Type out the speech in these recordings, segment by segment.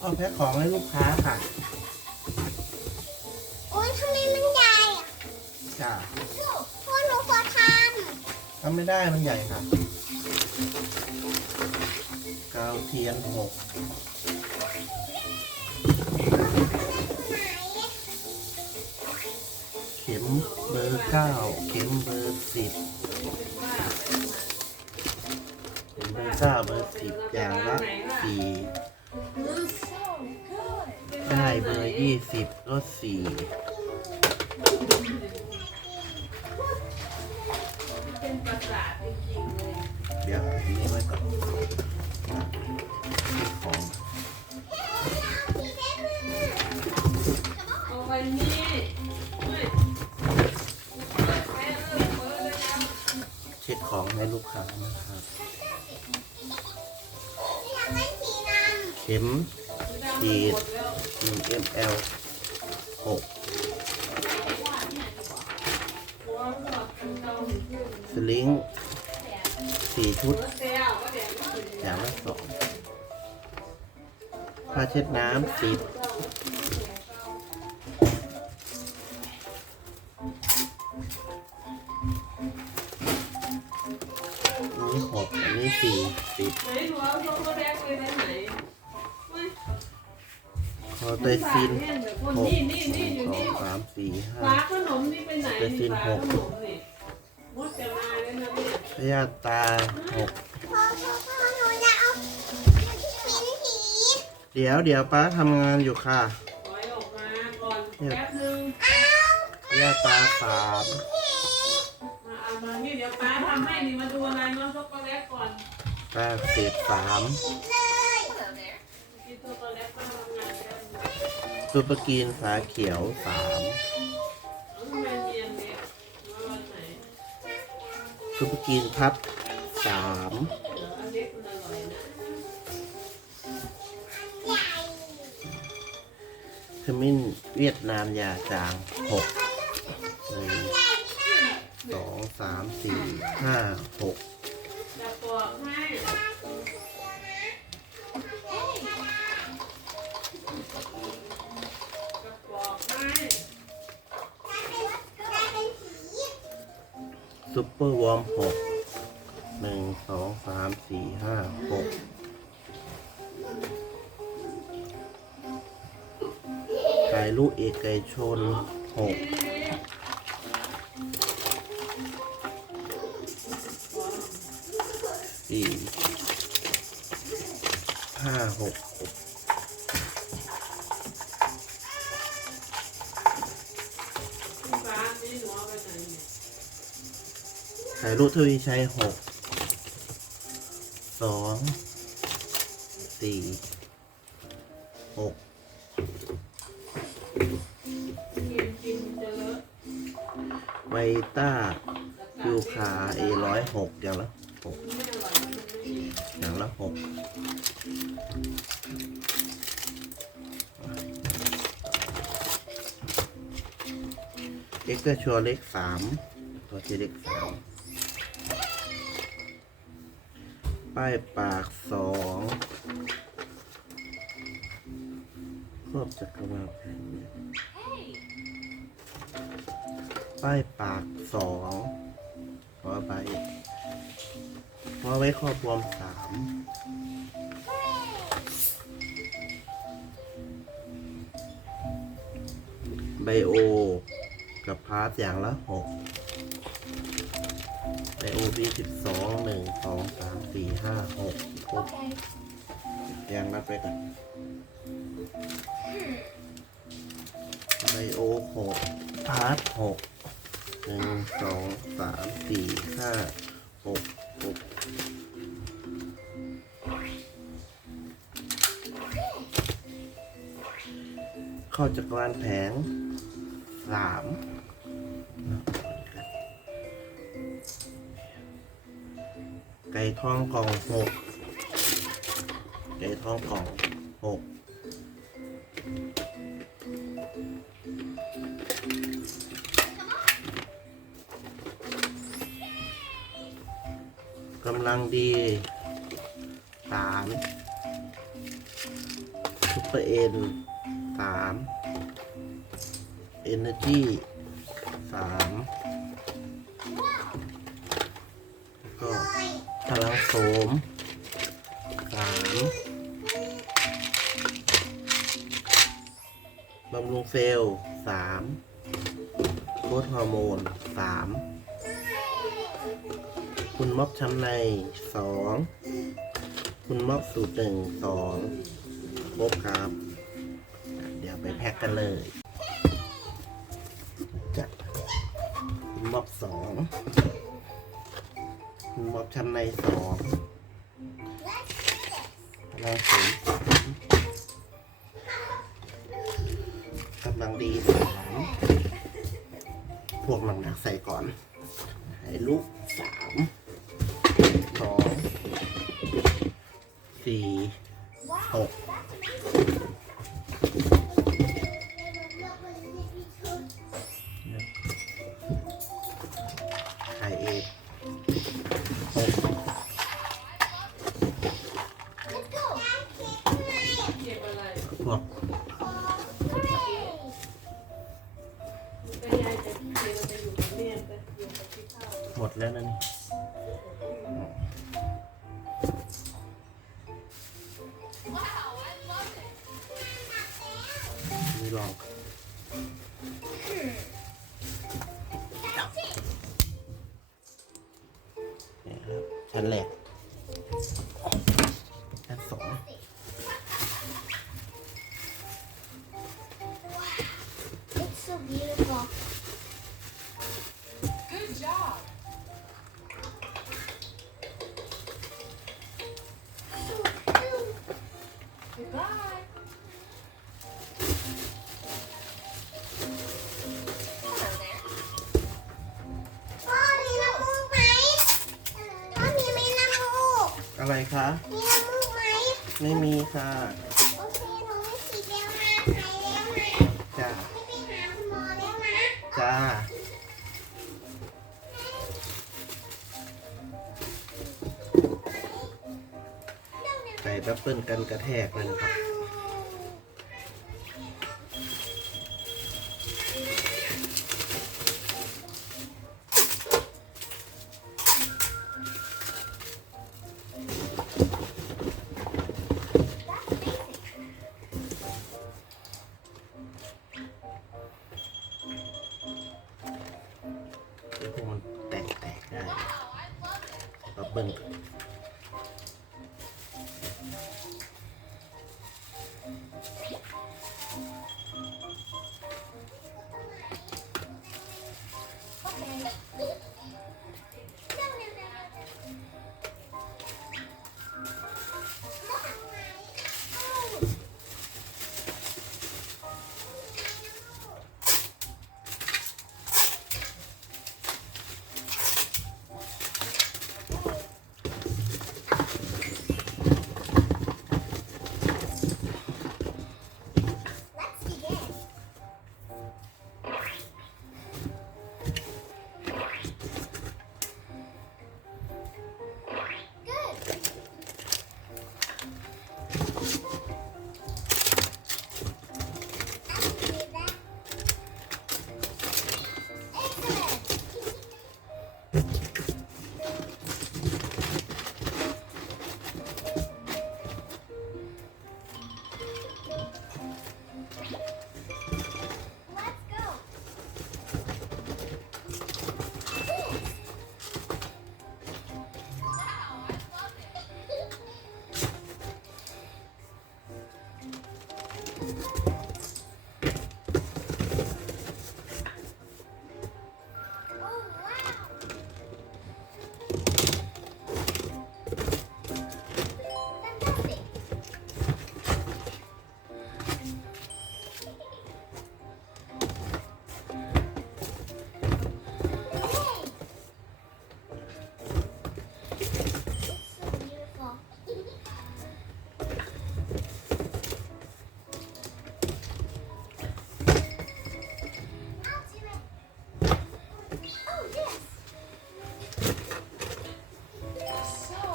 เอาแพ็คของให้ลูกค้าค่ะโอ๊ยทำไมมันใหญ่อะจ้าพ่อหนูขอททำไม่ได้มันใหญ่ค่ะกาวเทียนหกำไหนเข็มเบอร์เก้าเข็มเบอร์สิบ ข้าเบอร์สิบอย่างละสี่ได้เบอร์ยี่สิบก็สี่เดี๋ยวอันนี้ไว้ก่อนของว้นี่เฮ้ยไปเลยเปิดเลยนะเช็ดของให้ลูกค้านะครับ ข็มฉีด1 ml 6สลิงสี่ชุดอย่างละสองผ้าเช็ดน้ำสิบนนี้หกอันนี้สี่สิบ อเตซินเนี่ยเดี๋ยวคนหกนี่นี่นี่อยู่สองสามสี่ห้าฟ้าขนมนี่ไปไหนนี่ฟ้าขนมนี่มดจะมาแล้วนะเนี่ยพยาตาหกพ่อพ่อพ่อหนูจะเอาชิ้นสีเดี๋ยวเดี๋ยวป้าทำงานอยู่ค่ะถอยออกมาก่อนแป๊บนึงพยาตาสามมาเอามานี่เดี๋ยวป้าทำให้นี่มาดูอะไรน้องช็อกโกแลตก่อนแปดสิบสามเลยกินช็อกโกแลตป้าทำงานกัน ซูเปอร์กรีนฝาเขียวสามเอาทำไมเนียนเนี่ยมาวันไหนซูเปอร์กรีนพับสามขมิ้นเวียดนามยาจางหกหนึ่งสองสามสี่ห้าหก ซุปเปอร์วอร์มหกหนึ่งสองสามสี่ห้าหกไก่ลูกเอกไก่ชนหกสี่ห้าหก ไข่ลูกทวีชัยหกสองสี่หกเลอะไวต้ายูคาเอร้อยหกอย่างละหกอย่างละหกเอ็กซ์ชัวเล็กสามตัวที่เล็กสาม ป้ายปากสองครอบจักรวาลแผ่นป้ายปากสองขอไปเพราไว้ครอบรวมสามไบโอ กับพาร์ทอย่างละหก ไบโอพีสิบสองหนึ่งสองสามสี่ห้าหกครบแยงนับไปกันไบโอหกพาร์ทหกหนึ่งสองสามสี่ห้าหกหกเข้าจักรวาลแผงสาม ก่ทองกล่องหกไก่ทองกล่องหกกำลังดีสามซุปเปอร์เอ็นสามเอเนอร์จีสาม พลังโสมสามบำรุงเซลล์สามโคดฮอร์โมนสามคุณม็อบช้ำในสองคุณม็อบสูตรหนึ่งสองครบครับ เดี๋ยวไปแพ็กกันเลยจัดคุณม็อบสอง ม็อบช้ำในสองพลังสูงกำลังดีสามพวกหนักๆใส่ก่อน ให้ลูกสามสองสี่หก ยายจะพี่เจเราไปอยู่กับเรียนไปอยู่กับพี่ข้าวหมดแล้วนะนี่นี่ลอง อะไรคะ มีน้ำมูกไหมไม่มีค่ะโอเคหนูไม่ฉีดแล้วนะหายแล้วนะจ้าไม่ไปหาคุณหมอแล้วนะจ้าใส่แอปเปิลกันกระแทกเลยนะครับ แอ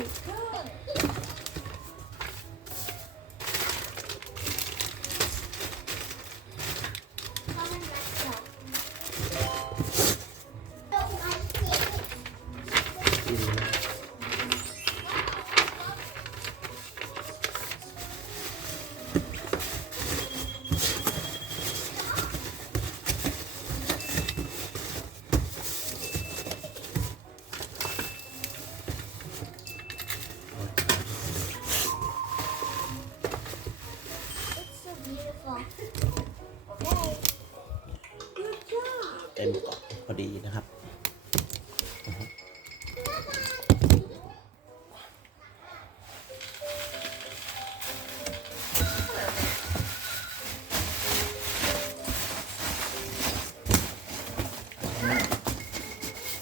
Good.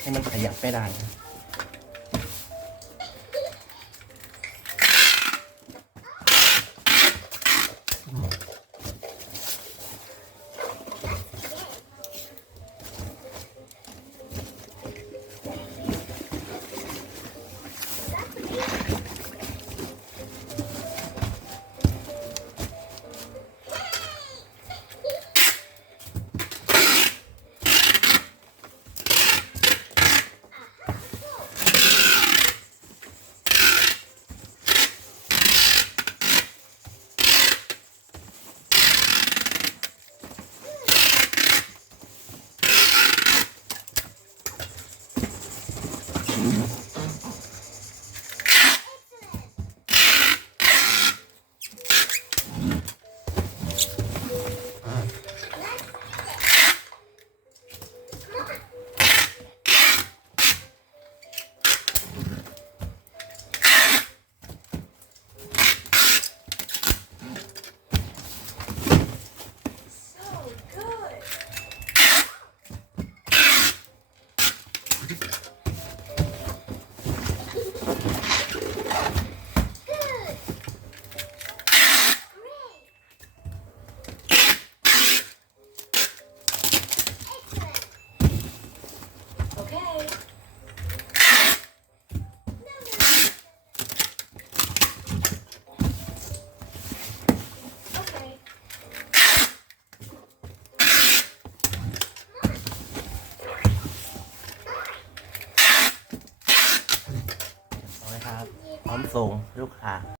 ให้มันขยับไม่ได้